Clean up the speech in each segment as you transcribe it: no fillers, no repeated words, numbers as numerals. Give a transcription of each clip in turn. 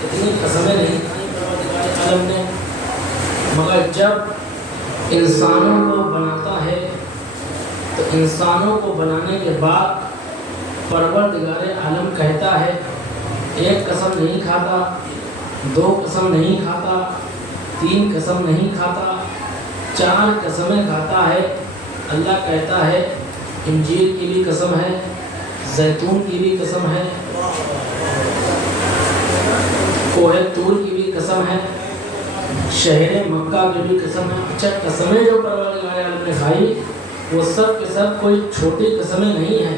اتنی قسمیں نہیں کھائیں پروردگار عالم نے، مگر جب انسانوں کو بناتا ہے تو انسانوں کو بنانے کے بعد پروردگار عالم کہتا ہے ایک قسم نہیں کھاتا، 2 قسم نہیں کھاتا، 3 قسم نہیں کھاتا، 4 قسمیں کھاتا ہے۔ اللہ کہتا ہے انجیر کی بھی قسم ہے، زیتون کی بھی قسم ہے، کوہ طور کی بھی قسم ہے، شہر مکہ کی بھی قسم ہے۔ اچھا، قسمیں جو پروردگار عالم نے کھائی وہ سب کے سب کوئی چھوٹی قسمیں نہیں ہیں۔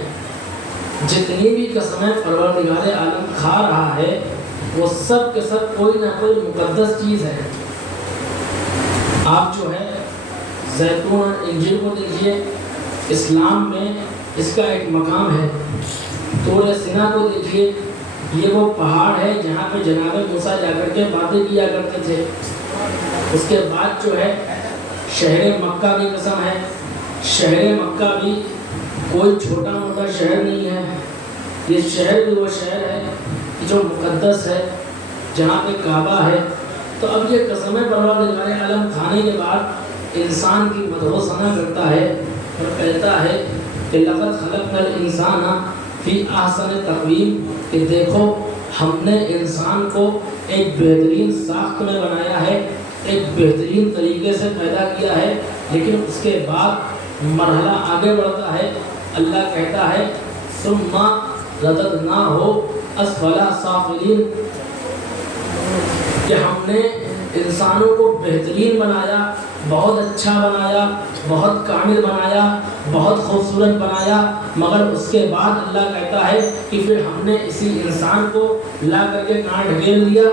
جتنی بھی قسمیں پروردگار عالم کھا رہا ہے وہ سب کے سب کوئی نہ کوئی مقدس چیز ہے۔ آپ جو ہے زیتون اور انجیر کو دیکھیے، اسلام میں اس کا ایک مقام ہے۔ طور سینا کو دیکھیے، یہ وہ پہاڑ ہے جہاں پہ جناب موسیٰ جا کر کے باتیں کیا کرتے تھے۔ اس کے بعد جو ہے شہر مکہ کی قسم ہے۔ شہر مکہ بھی کوئی چھوٹا موٹا شہر نہیں ہے، یہ شہر بھی وہ شہر ہے جو مقدس ہے، جہاں پہ کعبہ ہے۔ تو اب یہ قسمیں پروردگار عالم کھانے کے بعد انسان کی مدح و ثنا کرتا ہے اور کہتا ہے کہ لقد خلقنا الانسان فی احسن تقویم، کہ دیکھو ہم نے انسان کو ایک بہترین ساخت میں بنایا ہے، ایک بہترین طریقے سے پیدا کیا ہے۔ لیکن اس کے بعد مرحلہ آگے بڑھتا ہے، اللہ کہتا ہے ثم رددناہ اسفل سافلین، کہ ہم نے انسانوں کو بہترین بنایا، بہت اچھا بنایا، بہت کامل بنایا، بہت خوبصورت بنایا، مگر اس کے بعد اللہ کہتا ہے کہ پھر ہم نے اسی انسان کو لا کر کے کہاں ڈھکیل دیا؟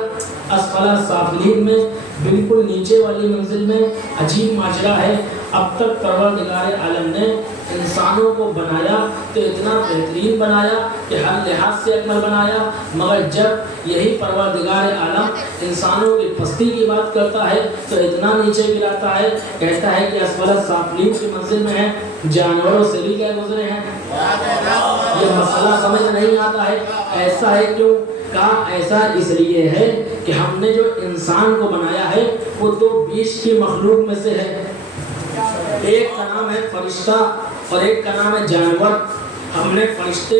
اسفل سافلین میں، بالکل نیچے والی منزل میں۔ عجیب ماجرا ہے، اب تک پروردگار عالم نے انسانوں کو بنایا تو اتنا بہترین بنایا کہ ہر لحاظ سے اکمل بنایا، مگر جب یہی پروردگار عالم انسانوں کی پستی کی بات کرتا ہے تو اتنا نیچے گراتا ہے، کہتا ہے کہ اسفل سافلین کی منزل میں ہے، جانوروں سے بھی کیا گزرے ہیں۔ یہ مسئلہ سمجھ نہیں آتا ہے، ایسا ہے کیوں؟ کہا ایسا اس لیے ہے کہ ہم نے جو انسان کو بنایا ہے وہ تو 20 کی مخلوق میں سے ہے، ایک کا نام ہے فرشتہ اور ایک کا نام ہے جانور۔ ہم نے فرشتے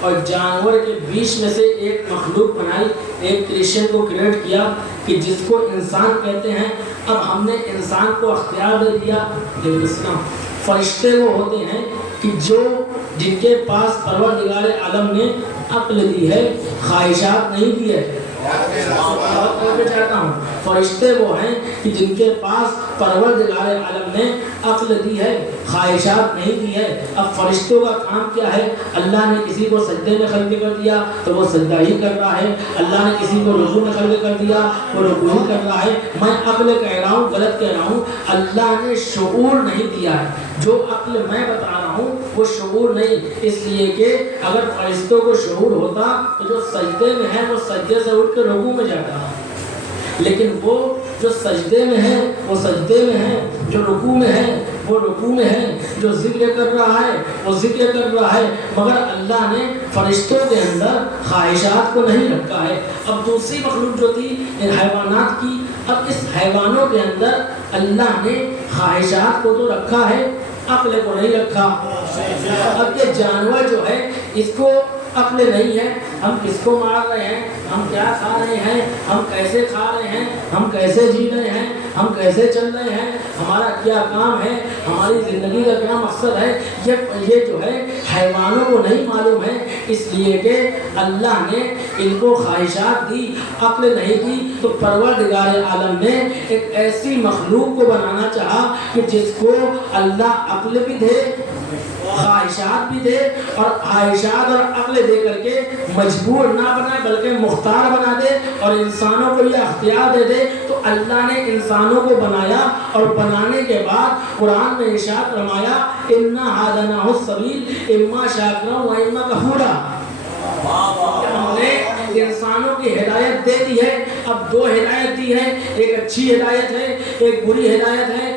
اور جانور کے بیچ میں سے ایک مخلوق بنائی، ایک کریشن کو کریٹ کیا کہ جس کو انسان کہتے ہیں۔ اب ہم نے انسان کو اختیار دے دیا، لیکن اسلام فرشتے وہ ہوتے ہیں کہ جن کے پاس پروردگار عالم نے عقل دی ہے، خواہشات نہیں دی ہے۔ چاہتا ہوں فرشتے وہ ہیں کہ جن کے پاس پروردگار عالم نے عقل دی ہے، خواہشات نہیں دی ہے۔ اب فرشتوں کا کام کیا ہے؟ اللہ نے کسی کو سجدے میں خلق کر دیا تو وہ سجدہ ہی کر رہا ہے، اللہ نے کسی کو رکوع میں خلق کر دیا وہ رکوع ہی کر رہا ہے۔ میں عقل کہہ رہا ہوں، غلط کہہ رہا ہوں؟ اللہ نے شعور نہیں دیا ہے، جو عقل میں بتا رہا ہوں وہ شعور نہیں، اس لیے کہ اگر فرشتوں کو شعور ہوتا تو جو سجدے میں ہے وہ سجدے سے اٹھ کے رکوع میں جاتا، لیکن وہ جو سجدے میں ہے وہ سجدے میں ہے، جو رکوع میں ہے وہ رکوع میں ہے، جو ذکر کر رہا ہے وہ ذکر کر رہا ہے، مگر اللہ نے فرشتوں کے اندر خواہشات کو نہیں رکھا ہے۔ اب دوسری مخلوق جو تھی حیوانات کی، اب اس حیوانوں کے اندر اللہ نے خواہشات کو تو رکھا ہے، عقل کو نہیں رکھا۔ اب یہ جانور جو ہے اس کو عقل نہیں ہے، ہم کس کو مار رہے ہیں، ہم کیا کھا رہے ہیں، ہم کیسے کھا رہے ہیں، ہم کیسے جی رہے ہیں، ہم کیسے چل رہے ہیں، ہمارا کیا کام ہے، ہماری زندگی کا کیا مقصد ہے، یہ جو ہے حیوانوں کو نہیں معلوم ہے، اس لیے کہ اللہ نے ان کو خواہشات دی، عقل نہیں دی۔ تو پروردگار عالم نے ایک ایسی مخلوق کو بنانا چاہا کہ جس کو اللہ عقل بھی دے، خواہشات بھی دے، اور خواہشات اور عقل دے کر کے مجبور نہ بنائے بلکہ مختار بنا دے اور انسانوں کو یہ اختیار دے دے۔ تو اللہ نے انسانوں کو بنایا اور بنانے کے بعد قرآن میں ارشاد فرمایا اِنَّا هَدَيْنَاهُ السَّبِيلَ إِمَّا شَاكِرًا وَإِمَّا كَفُورًا۔ ہم نے انسانوں کی ہدایت دے دی ہے، اب 2 ہدایت دی ہے، ایک اچھی ہدایت ہے، ایک بری ہدایت ہے۔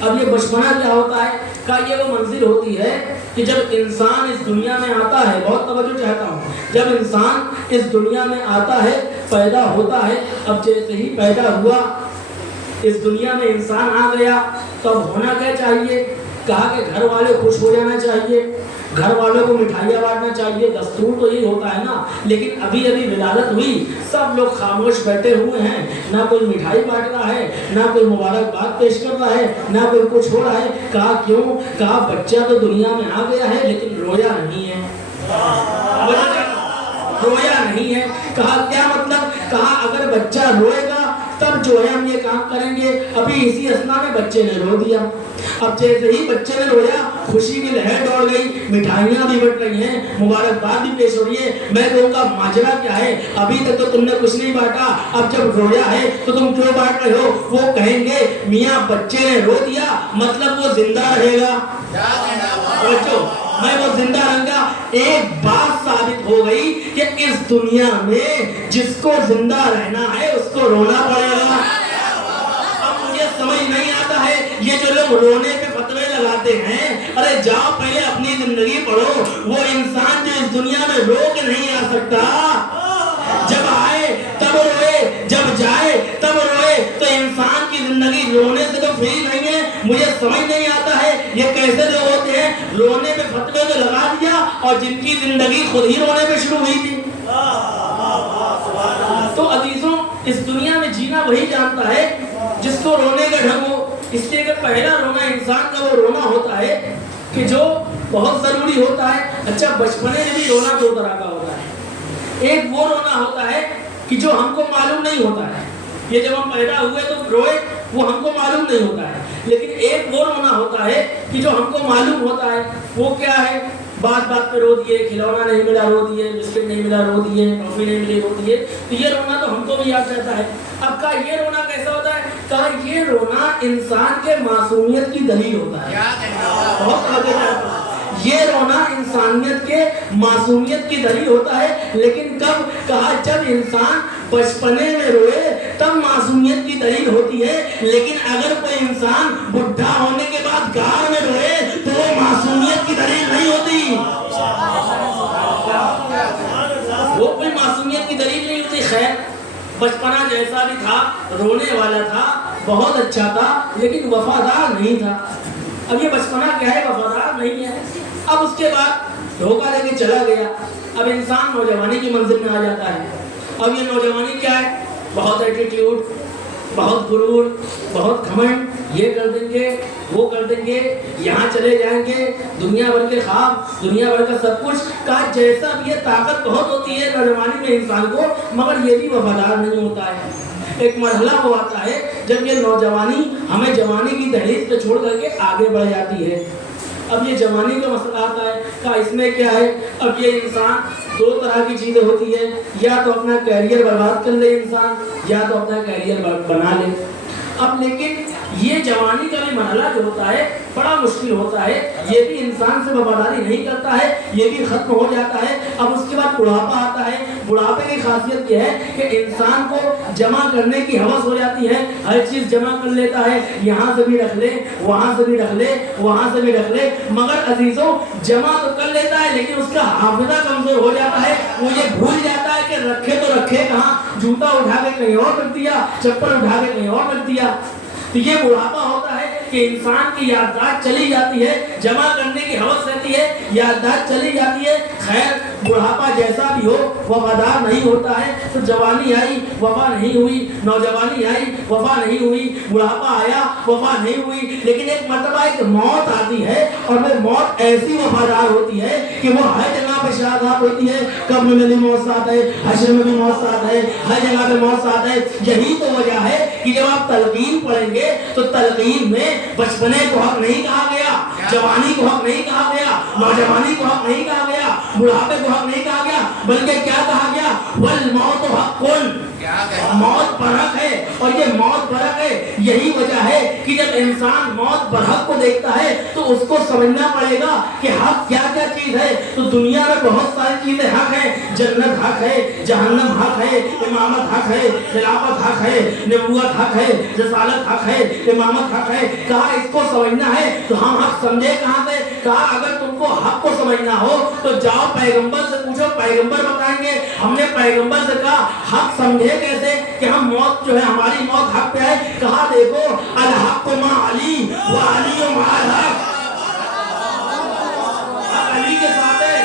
اب یہ بچپنا کیا ہوتا ہے؟ کہا یہ وہ منزل ہوتی ہے کہ جب انسان اس دنیا میں آتا ہے، بہت توجہ چاہتا ہوں، جب انسان اس دنیا میں آتا ہے، پیدا ہوتا ہے، اب جیسے ہی پیدا ہوا اس دنیا میں انسان آ گیا تو اب ہونا کیا چاہیے؟ کہا کہ گھر والے خوش ہو جانا چاہیے، گھر والوں کو مٹھائیاں بانٹنا چاہیے، دستور تو یہی ہوتا ہے نا۔ لیکن ابھی ولادت ہوئی، سب لوگ خاموش بیٹھے ہوئے ہیں، نہ کوئی مٹھائی بانٹ رہا ہے، نہ کوئی مبارکباد پیش کر رہا ہے، نہ کوئی کچھ ہو رہا ہے۔ کہا کیوں؟ کہا بچہ تو دنیا میں آ گیا ہے لیکن رویا نہیں ہے، رویا نہیں ہے۔ کہا کیا مطلب؟ کہا اگر بچہ روئے گا تب جو ہے ہم یہ کام کریں گے۔ ابھی اسی اثنا میں بچے نے رو دیا، اب جیسے ہی بچے نے رویا خوشی کی لہر دوڑ گئی، مٹھائیاں بھی بٹ رہی ہیں، مبارکباد بھی پیش ہو رہی ہے۔ میں کہوں گا ماجرا کیا ہے؟ ابھی تک تو تم نے کچھ نہیں بانٹا، اب جب رویا ہے تو تم کیوں بانٹ رہے ہو؟ وہ کہیں گے میاں بچے نے رو دیا مطلب وہ زندہ رہے گا، میں وہ زندہ رہوں گا۔ ایک بات ثابت ہو گئی کہ اس دنیا میں جس کو زندہ رہنا ہے اس کو رونا پڑے گا۔ اب مجھے سمجھ نہیں آتا ہے یہ جو لوگ رونے پہ فتوے لگاتے ہیں، ارے جاؤ پہلے اپنی زندگی پڑھو۔ وہ انسان جو اس دنیا میں رو کے نہیں آ سکتا، جب آئے تب روئے، جب جائے تب روئے، تو انسان کی زندگی رونے سے تو فری نہیں ہے۔ مجھے سمجھ نہیں آتا ہے یہ کیسے لوگ ہوتے ہیں رونے پہ فتوے تو لگا دیا اور جن کی زندگی خود ہی رونے پہ شروع ہوئی تھی۔ تو عزیزوں اس دنیا میں جینا وہی جانتا ہے جس کو رونے کا ڈھنگ ہو۔ اس لیے کہ پہلا رونا انسان کا وہ رونا ہوتا ہے کہ جو بہت ضروری ہوتا ہے۔ اچھا بچپنے میں بھی رونا دو طرح کا ہوتا ہے، ایک وہ رونا ہوتا ہے کہ جو ہم کو معلوم نہیں ہوتا ہے، یہ جب ہم پیدا ہوئے تو روئے وہ ہم کو معلوم نہیں ہوتا ہے، لیکن ایک وہ رونا ہوتا ہے کہ جو ہم کو معلوم ہوتا ہے۔ وہ کیا ہے؟ بات بات پہ رو دیے، کھلونا نہیں ملا رو دیے، بسکٹ نہیں ملا رو دیے، ٹافی نہیں ملی رو دیے، تو یہ رونا تو ہم کو بھی یاد رہتا ہے۔ اب کہا یہ رونا کیسا ہوتا ہے؟ کہا یہ رونا انسان کے معصومیت کی دلیل ہوتا ہے۔ بہت آگے جاتا ہے یہ رونا انسانیت کے معصومیت کی دلیل ہوتا ہے، لیکن کب؟ کہا جب انسان بچپنے میں روئے تب معصومیت کی دلیل ہوتی ہے، لیکن اگر کوئی انسان بڈھا ہونے کے بعد گار میں روئے تو وہ معصومیت کی دلیل نہیں ہوتی، وہ کوئی معصومیت کی دلیل نہیں ہوتی۔ خیر بچپنا جیسا بھی تھا، رونے والا تھا، بہت اچھا تھا، لیکن وفادار نہیں تھا۔ اب یہ بچپنا کیا ہے؟ وفادار نہیں ہے۔ اب اس کے بعد دھوکہ دے کے چلا گیا، اب انسان نوجوانی کی منزل میں آ جاتا ہے۔ اب یہ نوجوانی کیا ہے؟ بہت ایٹیٹیوڈ، بہت غرور، بہت گھمنڈ، یہ کر دیں گے وہ کر دیں گے، یہاں چلے جائیں گے، دنیا بھر کے خواب، دنیا بھر کا سب کچھ۔ کہا جیسا بھی یہ طاقت بہت ہوتی ہے نوجوانی میں انسان کو، مگر یہ بھی وفادار نہیں ہوتا ہے۔ ایک مرحلہ وہ آتا ہے جب یہ نوجوانی ہمیں جوانی کی دہلیز پہ چھوڑ کر کے آگے بڑھ جاتی ہے۔ اب یہ جوانی کا مسئلہ آتا ہے، کہا اس میں کیا ہے؟ اب یہ انسان دو طرح کی چیزیں ہوتی ہیں، یا تو اپنا کیریئر برباد کر لے انسان، یا تو اپنا کیریئر بنا لے۔ اب لیکن یہ جوانی کا بھی مرحلہ جو ہوتا ہے بڑا مشکل ہوتا ہے، یہ بھی انسان سے وفاداری نہیں کرتا ہے، یہ بھی ختم ہو جاتا ہے۔ اب اس کے بعد بڑھاپا آتا ہے۔ بڑھاپے کی خاصیت یہ ہے کہ انسان کو جمع کرنے کی ہوس ہو جاتی ہے، ہر چیز جمع کر لیتا ہے، یہاں سے بھی رکھ لے، وہاں سے بھی رکھ لے، وہاں سے بھی رکھ لے، مگر عزیزوں جمع تو کر لیتا ہے لیکن اس کا حافظہ کمزور ہو جاتا ہے۔ وہ یہ بھول جاتا ہے کہ رکھے تو رکھے کہاں، جوتا اٹھا کے کہیں اور رکھ دیا، چپل اٹھا کے کہیں اور رکھ دیا۔ تو یہ بڑھاپا ہوتا ہے کہ انسان کی یادداشت چلی جاتی ہے، جمع کرنے کی ہوس رہتی ہے، یادداشت چلی جاتی ہے۔ خیر بڑھاپا جیسا بھی ہو وفادار نہیں ہوتا ہے۔ تو جوانی آئی وفا نہیں ہوئی، نوجوانی آئی وفا نہیں ہوئی، بڑھاپا آیا وفا نہیں ہوئی، لیکن ایک مرتبہ ایک موت آتی ہے اور وہ موت ایسی وفادار ہوتی ہے کہ وہ ہر جگہ پہ شہادت ہوتی ہے۔ قبر میں بھی موت ساتھ ہے، حشر میں بھی موت ساتھ ہے، ہر جگہ پہ موت ساتھ ہے۔ یہی تو وجہ ہے کہ جب آپ تلقین پڑھیں گے تو تلقین میں بچپنے کو حق نہیں کہا گیا، جوانی کو حق نہیں کہا گیا، نوجوانی کو حق نہیں کہا گیا، بڑھاپے کو حق نہیں کہا گیا، بلکہ کیا کہا گیا؟ والموت حق، موت برحق ہے، اور یہ موت برحق ہے. یہی وجہ ہے کہ جب انسان موت برحق کو دیکھتا ہے تو اس کو سمجھنا پڑے گا کہ حق کیا کیا چیز ہے. تو دنیا میں بہت ساری چیزیں حق ہیں. جنت حق ہے، جہنم حق ہے، امامت حق ہے، خلافت حق ہے، نبوت حق ہے، رسالت حق ہے، امامت حق ہے. کہا اس کو سمجھنا ہے تو ہم حق سمجھے کہاں سے؟ کہا اگر تم کو حق کو سمجھنا ہو تو جاؤ پیغمبر سے پوچھو، پیغمبر بتائیں گے. ہم نے پیغمبر سے کہا حق سمجھے کیسے کہ ہم موت جو ہے ہماری موت حق پہ ہے. کہا دیکھو الحق مع علی و علی مع الحق، علی کے ساتھ ہے.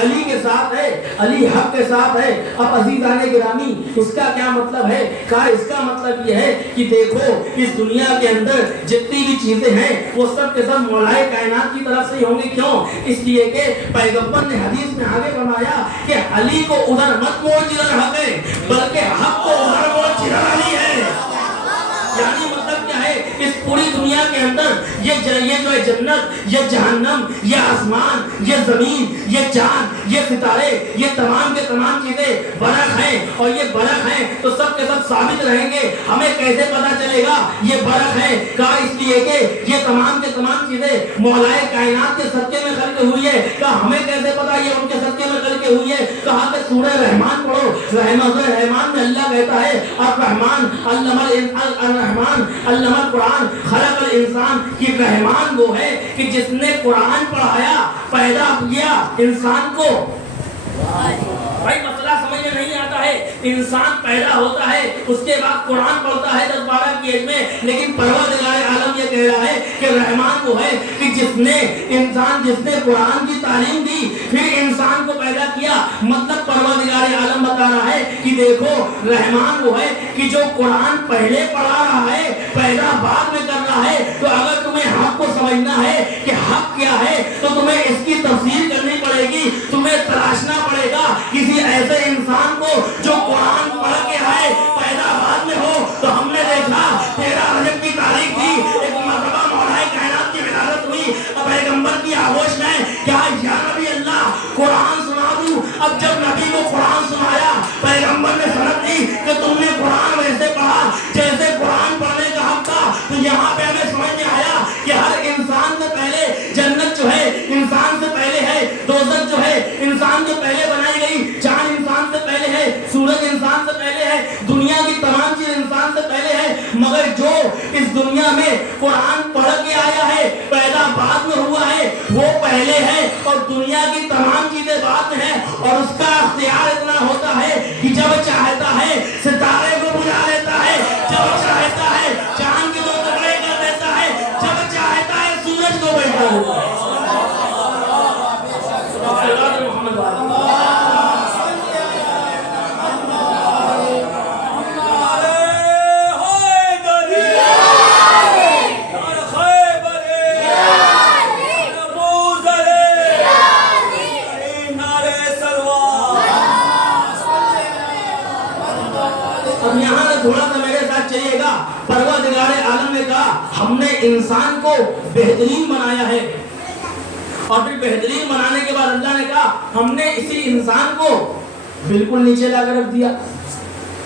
علی کے ساتھ ہے، علی حق کے ساتھ ہے. اب عزیزان گرامی اس کا کیا مطلب ہے؟ کہا اس کا مطلب یہ ہے کہ دیکھو اس دنیا کے اندر جتنی بھی چیزیں ہیں وہ سب کے سب مولا کائنات کی طرف سے ہوں گے. کیوں؟ اس لیے کہ پیغمبر نے حدیث میں آگے فرمایا کہ علی کو ادھر مت موڑ جدھر حق ہے، بلکہ حق کو ادھر موڑ جدھر علی ہے. یعنی مطلب کیا ہے؟ اس پوری دنیا کے اندر یہ جو ہے جنت، یہ جہنم، یہ آسمان، یہ زمین، یہ چاند، یہ ستارے، یہ تمام کے تمام چیزیں برحق ہیں. اور یہ برحق ہیں تو سب کے سب ثابت رہیں گے. ہمیں کیسے پتا چلے گا یہ برحق ہے؟ کہا اس لیے کہ یہ تمام کے تمام چیزیں مولا کائنات کے صدقے میں خلق ہوئی ہے. کہا ہمیں کیسے پتا یہ ان کے صدقے میں خلق ہوئی ہے؟ کہا کہ سورہ رحمان پڑھو. رحمان میں اللہ کہتا ہے الرحمن علم القرآن خلق الانسان، کہ رحمان وہ ہے کہ جس نے قرآن پڑھایا، پیدا کیا انسان کو. بھائی مسئلہ سمجھ میں نہیں آتا ہے. انسان پیدا ہوتا ہے، اس کے بعد قرآن پڑھتا ہے 10-12 کی ایج میں، لیکن پروردگار عالم یہ کہہ رہا ہے کہ رحمان وہ ہے کہ جس نے قرآن کی تعلیم دی، پھر انسان کو پیدا کیا. مطلب پروردگار عالم بتا رہا ہے کہ دیکھو رحمان وہ ہے کہ جو قرآن پہلے پڑھا رہا ہے، پیدا بعد میں کر رہا ہے. تو اگر تمہیں حق کو سمجھنا ہے کہ حق کیا ہے تو تمہیں اس کی تفسیر کرنی پڑے گی. تمہیں تلاشنا پڑے گا کسی ایسے انسان کو جو قرآن پڑھ کے آئے، پیدا بعد میں ہو. تو ہم نے دیکھا 13 رجب کی تاریخ تھی، ایک مرتبہ مولا کائنات کی ولادت ہوئی. پیغمبر کی آغوش میں کیا یا نبی اللہ قرآن سنا دوں. اب جب نبی کو قرآن سنایا، پیغمبر نے سند دی کہ تم نے قرآن ویسے پڑھا جیسے قرآن پڑھنے کا حق تھا. تو یہاں پہ ہمیں سمجھ میں آیا کہ ہر انسان سے پہلے جنت جو ہے انسان سے پہلے ہے، دوزخ جو ہے انسان سے پہلے بنائی گئی، چاند انسان سے پہلے ہے، سورج انسان سے پہلے ہے، دنیا کی تمام چیز انسان سے پہلے ہے. مگر جو اس دنیا میں قرآن پڑھ کے آیا ہے، پیدا بعد میں ہوا ہے، وہ پہلے ہے اور دنیا کی تمام چیزیں بعد میں ہیں. اور اس کا اختیار اتنا ہوتا ہے کہ جب چاہتا ہے ستارے کو بلا لیتا ہے، جب چاہتا ہے چاند کے 2 ٹکڑے کر دیتا ہے، جب چاہتا ہے سورج کو بیٹھا دیتا ہے. اب یہاں سے تھوڑا سا میرے ساتھ چلیے گا. پروردگار عالم نے کہا ہم نے انسان کو بہترین بنایا ہے، اور پھر بہترین بنانے کے بعد اللہ نے کہا ہم نے اسی انسان کو بالکل نیچے لا کر رکھ دیا.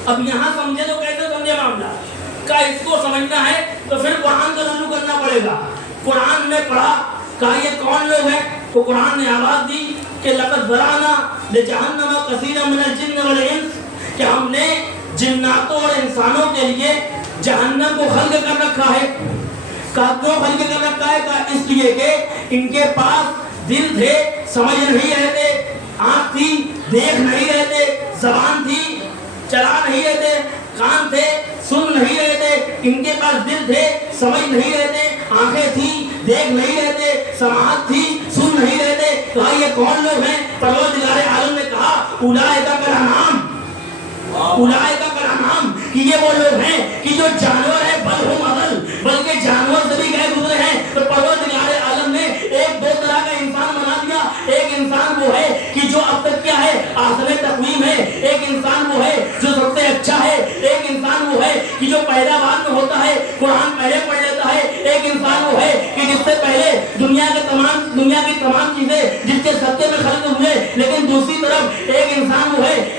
اب یہاں سمجھے تو کیسے سمجھے معاملہ؟ کہا اس کو سمجھنا ہے تو پھر قرآن کا رجوع کرنا پڑے گا. قرآن نے پڑھا، کہا یہ کون لوگ ہیں؟ تو قرآن نے آواز دی کہ لقد ذرأنا لجہنم کثیرا من الجن والانس، کہ ہم نے جناتوں اور انسانوں کے لیے جہنم کو خلق کر رکھا ہے. کہا کیوں خلق کر رکھا ہے؟ کہا اس لیے کہ ان کے پاس دل تھے، سمجھ نہیں رہتے، آنکھ تھی دیکھ نہیں رہتے، زبان تھی چلا نہیں رہتے، کان تھے سن نہیں رہتے. ان کے پاس دل تھے سمجھ نہیں رہتے، آنکھیں تھی دیکھ نہیں رہتے، سماعت تھی سن نہیں رہتے. کہا یہ کون لوگ ہیں؟ پروردگار عالم نے کہا اولئک کالانعام، اولئک کالانعام، کہ یہ وہ لوگ ہیں کہ جو جانور ہیں، بل ہم اضل، بلکہ جانور سے بھی گئے گزرے ہیں. تو پروردگار عالم نے 1-2 طرح کا انسان بنا دیا. ایک انسان وہ ہے کہ جو اب تک کیا ہے آسن تقویم ہے، ایک انسان وہ ہے جو سب سے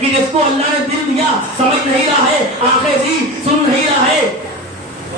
کہ جس کو اللہ نے دل دیا سمجھ نہیں رہا ہے, آنکھیں دی سن نہیں رہا ہے,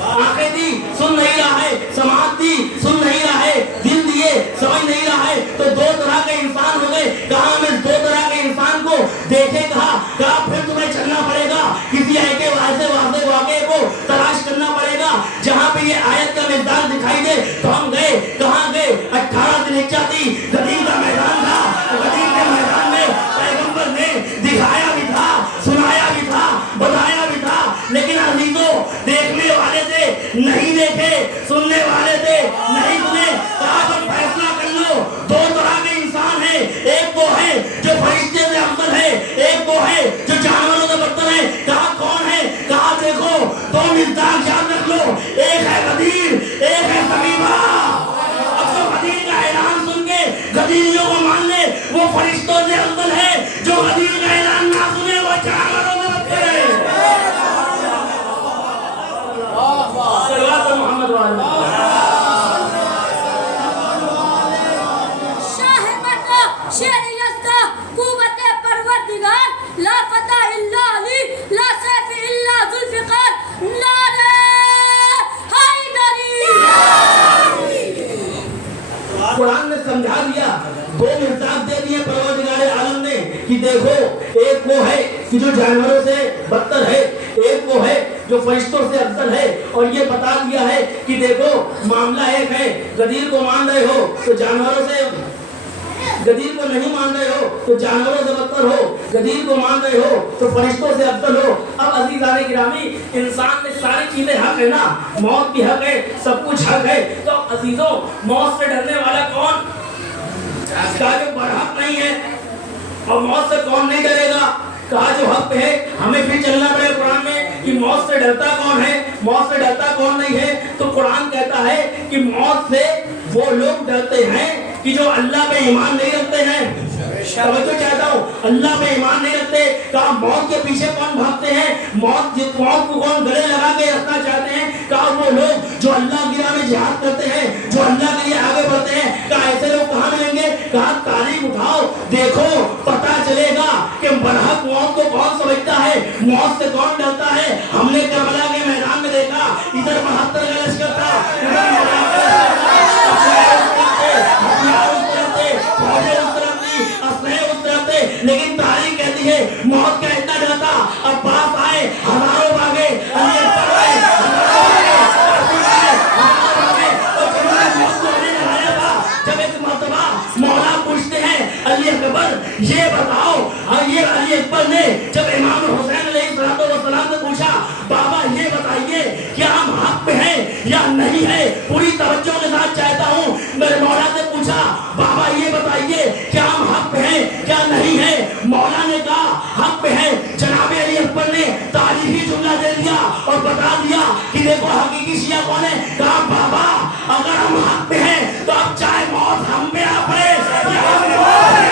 آنکھیں دی سن نہیں رہا ہے, سماعت دی سن نہیں رہا ہے, دل دیے سمجھ نہیں رہا ہے, تو دو طرح کے انسان ہو گئے. کہا ہم اس دو طرح کے انسان کو دیکھے, کہا پھر تمہیں چلنا پڑے گا, کسی ایسے واضح واقعے کو تلاش کرنا پڑے گا جہاں پہ یہ آیت کا مقدار دکھائی دے. تو ہم گئے, کہاں گئے؟ 18 ذوالحجہ تھی, غدیر کا میدان تھا, غدیر کے میدان میں پیغمبر نے دکھایا بھی تھا, سنایا بھی تھا, بتایا بھی تھا, لیکن عزیزوں دیکھنے والے تھے نہیں دیکھے, سننے والے تھے نہیں سنے. کہا پر فیصلہ کر لو, دو طرح کے انسان ہیں, ایک وہ ہے جو فرشتے سے افضل ہے, ایک وہ ہے جو جانوروں سے بدتر ہے. کہا کون ہے؟ کہا دیکھو دو مزداق یاد رکھ لو, ایک ہے غدیر, ایک ہے سمیمہ. اب تو غدیر کا اعلان سن کے غدیریوں کو مان لے, وہ فرشتوں سے افضل ہے, جو غدیر کا اعلان نہ سنے وہ جانوروں سے بدتر ہے. صلوات محمد وعلی شیر یزدہ قوت پروردگار لا فتح الا علی لا سیف الا ذوالفقار نعرہ حیدری. قرآن نے سمجھا دیا, دو مزداق دے دیے پروردگار عالم نے کہ دیکھو ایک وہ ہے کہ جو جانوروں سے بدتر ہے, ایک وہ ہے جو فرشتوں سے افضل ہے, اور یہ بتا دیا ہے کہ دیکھو معاملہ ایک ہے, غدیر کو مان رہے ہو تو جانوروں سے, غدیر کو نہیں مان رہے ہو تو جانوروں سے بدتر ہو, غدیر کو مان رہے ہو تو فرشتوں سے افضل ہو. اب عزیزان گرامی, انسان میں ساری چیزیں حق ہے نا, موت بھی حق ہے, سب کچھ حق ہے. تو عزیزوں موت سے ڈرنے والا کون؟ کہا جو برحق نہیں ہے, اور موت سے کون نہیں ڈرے گا؟ کہا جو حق پہ ہے. ہمیں پھر چلنا پڑے قرآن میں کہ موت سے ڈرتا کون ہے, موت سے ڈرتا کون نہیں ہے. تو قرآن کہتا ہے کہ موت سے وہ لوگ ڈرتے ہیں کہ جو اللہ پہ ایمان نہیں رکھتے ہیں. توجہ چاہتا ہوں, اللہ پہ ایمان نہیں رکھتے. کہا موت کے پیچھے کون بھاگتے ہیں, موت کو کون گلے لگا کے رکھنا چاہتے ہیں. کہا وہ لوگ جو اللہ کی راہ میں جہاد کرتے ہیں, جو اللہ کے لیے آگے بڑھتے ہیں. کہا ایسے لوگ کہاں ملیں گے؟ کہا تاریخ اٹھاؤ, دیکھو پتا چلے گا کہ برحق موت کو کون سمجھتا ہے, موت سے کون ڈرتا ہے. ہم نے کربلا کے میدان میں دیکھا, ادھر 72 کا لشکر تھا, لیکن تاریخ کہتی ہے موت کا اتنا ڈر تھا. اب پاس آئے, ہزاروں بھاگے, علی اکبر آئے, جب ایک مرتبہ مولا پوچھتے ہیں علی اکبر یہ بتاؤ, یہ علی اکبر نے جب امام حسین علیہ السلام سے پوچھا بابا یہ بتائیے کیا ہم حق پہ ہیں یا نہیں ہے, پوری توجہ کے ساتھ چاہتا ہوں. میرے مولا سے پوچھا بابا یہ بتائیے کیا ہم حق پہ ہیں کیا نہیں ہے. مولا نے کہا حق پہ ہیں. جناب علی اکبر نے تاریخی جملہ دے دیا اور بتا دیا کہ دیکھو حقیقی شیعہ کون ہے. کہا بابا اگر ہم حق پہ ہیں تو اب چاہے موت ہم پہ آ پڑے یا ہم موت پہ آ پڑے.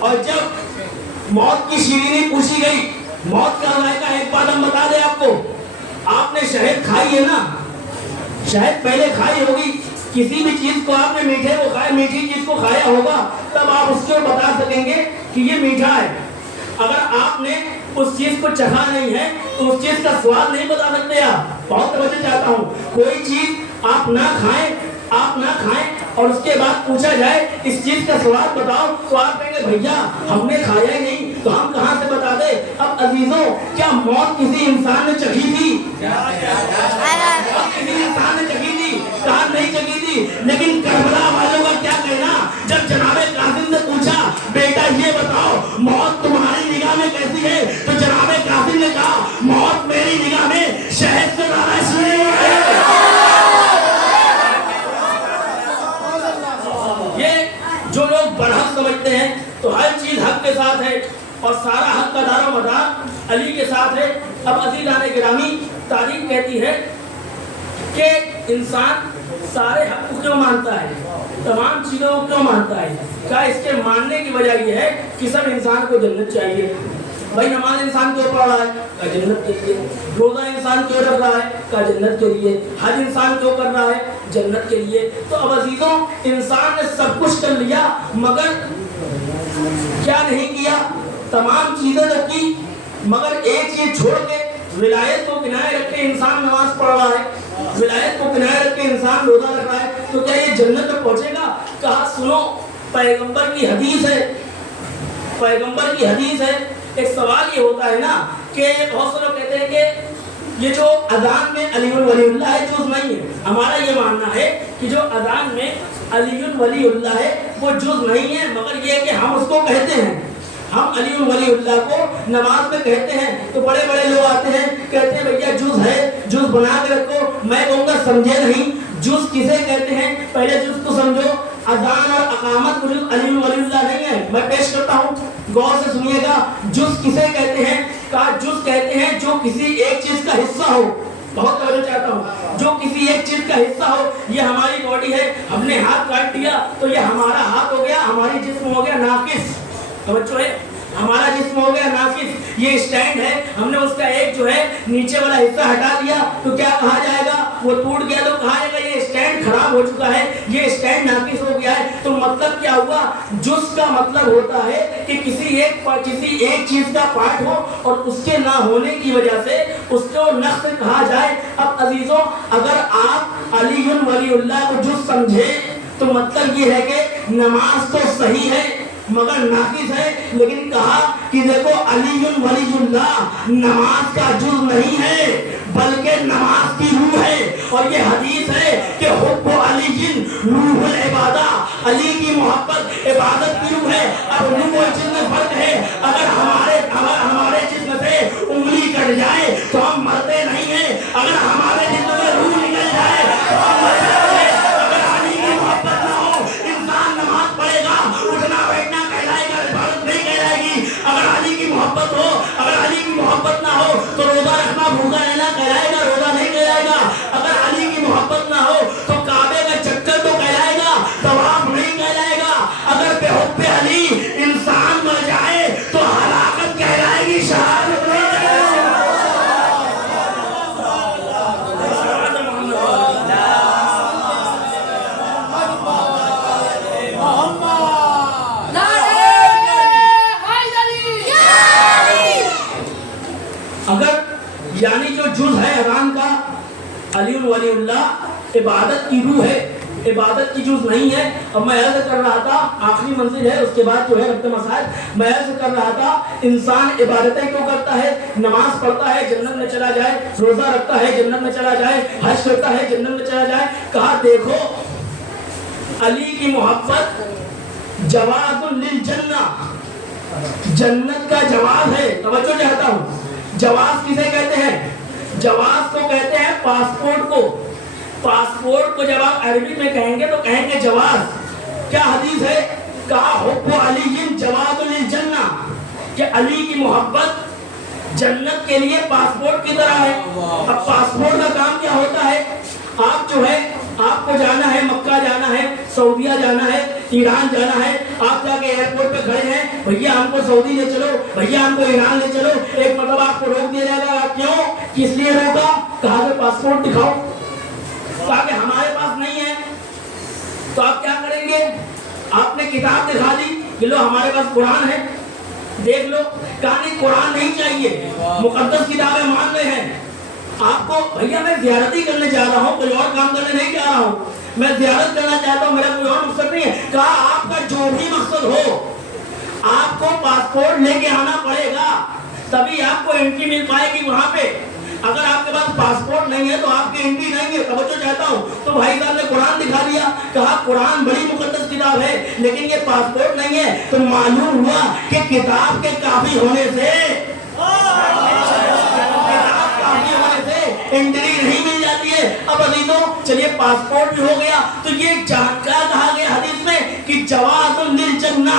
اور جب موت کی شیرینی پوچھی گئی, موت کا ذائقہ ایک بات ہم بتا دیں آپ کو, آپ نے شہد کھائی ہے نا, شہد پہلے کھائی ہوگی, کسی بھی چیز کو آپ نے میٹھے کو کھایا, میٹھی چیز کو کھایا ہوگا, تب آپ اس کو بتا سکیں گے کہ یہ میٹھا ہے. اگر آپ نے اس چیز کو چکھا نہیں ہے تو اس چیز کا سواد نہیں بتا سکتے آپ. بہت توجہ چاہتا ہوں, کوئی چیز آپ نہ کھائیں اور اس کے بعد پوچھا جائے اس چیز کا سواد بتاؤ تو آپ کہیں گے بھیا ہم نے کھایا ہی نہیں, تو ہم کہاں سے بتا دیں. اب عزیزوں کیا موت کسی انسان نے چکھی تھی؟ کسی انسان نے چکھی تھی؟ کہا نہیں چکھی تھی. لیکن کربلا والوں کا کیا کہنا, جب جناب قاسم نے پوچھا بیٹا یہ بتاؤ موت تمہاری نگاہ میں کیسی ہے, تو جناب قاسم نے کہا موت میری نگاہ میں شہد سے زیادہ شیریں ہے. جو لوگ برحق سمجھتے ہیں تو ہر چیز حق کے ساتھ ہے, اور سارا حق کا دار و مدار علی کے ساتھ ہے۔ اب عزیزان گرامی، تاریخ کہتی ہے کہ انسان سارے حق کو کیوں مانتا ہے، تمام چیزوں کو کیوں مانتا ہے؟ کیا اس کے ماننے کی وجہ یہ ہے کہ سب انسان کو جنت چاہیے؟ بھائی نماز انسان کیوں پڑھ رہا ہے؟ کہا جنت کے لیے۔ روزہ انسان کیوں رکھ رہا ہے؟ کہا جنت کے لیے۔ حج انسان کیوں کر رہا ہے؟ جنت کے لیے۔ تو اب عزیزوں، انسان نے سب کچھ کر لیا مگر کیا نہیں کیا؟ تمام چیزیں تو کی مگر ایک چیز چھوڑ کے، ولایت کو کنارے رکھ کے انسان نماز پڑھ رہا ہے، ولایت کو کنارے رکھ کے انسان روزہ رکھ رہا ہے، تو کیا یہ جنت میں پہنچے گا؟ کہا سنو، پیغمبر کی حدیث ہے، پیغمبر کی حدیث ہے۔ ایک سوال یہ ہوتا ہے نا کہ بہت سے لوگ کہتے ہیں کہ یہ جو اذان میں علی ولی اللہ ہے جز نہیں ہے۔ ہمارا یہ ماننا ہے کہ جو اذان میں علی ولی اللہ ہے وہ جز نہیں ہے، مگر یہ کہ ہم اس کو کہتے ہیں، ہم علی ولی اللہ کو نماز میں کہتے ہیں۔ تو بڑے بڑے لوگ آتے ہیں کہتے ہیں بھیا جز ہے، جز بنا کے رکھو۔ میں کہوں گا سمجھے نہیں، جز کسے کہتے ہیں؟ پہلے جز کو سمجھو۔ اذان اور اقامت کو جز علی ولی اللہ نہیں ہے۔ میں پیش کرتا ہوں، غور سے سنیے گا۔ جز کسے کہتے ہیں؟ کہا جز کہتے ہیں جو کسی ایک چیز کا حصہ ہو۔ بہت توجہ چاہتا ہوں، جو کسی ایک چیز کا حصہ ہو۔ یہ ہماری باڈی ہے، ہم نے ہاتھ کاٹ دیا تو یہ ہمارا ہاتھ ہو گیا، ہماری جسم ہو گیا ناقص۔ توجہ ہے، ہمارا جسم ہو گیا ناقص۔ یہ اسٹینڈ ہے، ہم نے اس کا ایک جو ہے نیچے والا حصہ ہٹا دیا تو کیا کہا جائے گا؟ وہ ٹوٹ گیا تو کہا جائے گا یہ اسٹینڈ خراب ہو چکا ہے، یہ اسٹینڈ ناقص ہو گیا ہے۔ تو مطلب کیا ہوا؟ جز کا مطلب ہوتا ہے کہ کسی ایک چیز کا پارٹ ہو اور اس کے نہ ہونے کی وجہ سے اس کو نقص کہا جائے۔ اب عزیزوں، اگر آپ علی ولی اللہ کو جز سمجھے تو مطلب یہ ہے کہ نماز تو صحیح ہے مگر ناقص ہے، لیکن کہا کہ دیکھو علی ولی اللہ نماز کا جز نہیں ہے بلکہ نماز کی روح ہے۔ اور یہ حدیث ہے کہ حب علی روح العبادہ، علی کی محبت عبادت کی روح ہے۔ اب روح اور جسم میں فرق ہے۔ اگر ہمارے جسم سے انگلی کٹ جائے تو ہم مرتے نہیں ہیں، اگر ہمارے جسم سے روح نکل جائے تو ہم مرتے نہیں ہیں۔ اگر علی کی محبت نہ ہو انسان نماز پڑھے گا، اٹھنا بیٹھنا کہلائے گا، عبادت نہیں کہلائے گی۔ اگر علی کی محبت ہو، اگر علی کی محبت نہ ہو تو روزہ رکھنا بھوکا رہنا کہلائے گا، روزہ نہیں کہلائے گا۔ اگر علی کی محبت نہ ہو تو کعبے کا چکر تو کہلائے گا، طواف نہیں کہلائے گا۔ اگر بے حب علی انسان مر جائے تو ہلاکت کہلائے گی، شہادت نہیں کہلائے گی۔ اگر یعنی جو جز ہے اذان کا علی ولی اللہ عبادت کی روح ہے، عبادت کی جز نہیں ہے۔ اب میں عرض کر رہا تھا، آخری منزل ہے، اس کے بعد جو ہے ربط مسائل، میں عرض کر رہا تھا انسان عبادتیں کیوں کرتا ہے؟ نماز پڑھتا ہے جنت میں چلا جائے، روزہ رکھتا ہے جنت میں چلا جائے، حج کرتا ہے جنت میں چلا جائے۔ کہا دیکھو علی کی محبت جواز للجنہ، جنت کا جواز ہے۔ توجہ چاہتا ہوں، جواز کسے کہتے ہیں؟ جواز کو کہتے ہیں پاسپورٹ کو۔ پاسپورٹ کو جب آپ عربی میں کہیں گے تو کہیں گے جواز۔ کیا حدیث ہے؟ کہا حب علی جواز للجنہ، کہ علی کی محبت جنت کے لیے پاسپورٹ کی طرح ہے۔ اب پاسپورٹ کا کام کیا ہوتا ہے؟ آپ جو ہے آپ کو جانا ہے، مکہ جانا ہے، سعودیہ جانا ہے، ایران جانا ہے، آپ جا کے ایئرپورٹ پہ کھڑے ہیں، بھیا ہم کو سعودی لے چلو، بھیا ہم کو ایران لے چلو۔ ایک مطلب آپ کو روک دیا جائے گا، کیوں؟ کس لیے روکا؟ کہا کہ پاسپورٹ دکھاؤ۔ کہا کہ ہمارے پاس نہیں ہے تو آپ کیا کریں گے؟ آپ نے کتاب دکھا دی کہ لو ہمارے پاس قرآن ہے، دیکھ لو۔ کہا نہیں قرآن نہیں چاہیے، مقدس کتابیں مان رہے ہیں۔ آپ کو بھیا میں زیارت ہی کرنے جا رہا ہوں، کوئی اور کام کرنے نہیں جا رہا ہوں، میں زیارت کرنا چاہتا ہوں، میرا کوئی اور مقصد نہیں ہے۔ کہا آپ کا جو بھی مقصد ہو آپ کو پاسپورٹ لے کے آنا پڑے گا، تبھی آپ کو انٹری مل پائے گی وہاں پہ۔ اگر آپ کے پاس پاسپورٹ نہیں ہے تو آپ کی انٹری نہیں ہے۔ توجہ چاہتا ہوں، تو بھائی صاحب نے قرآن دکھا دیا، کہا قرآن بڑی مقدس کتاب ہے لیکن یہ پاسپورٹ نہیں ہے۔ تو معلوم ہوا کہ کتاب کے کافی ہونے سے انٹری نہیں مل جاتی ہے۔ اب عزیزوں چلیے پاسپورٹ بھی ہو گیا، تو یہ کیا کہا گیا حدیث میں کہ جواز للجنہ،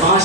5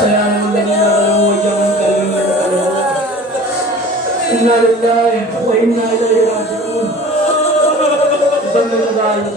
سلام الذين آمنوا وإياهم يتقون إنا لله وإنا إليه راجعون صلى الله عليه وسلم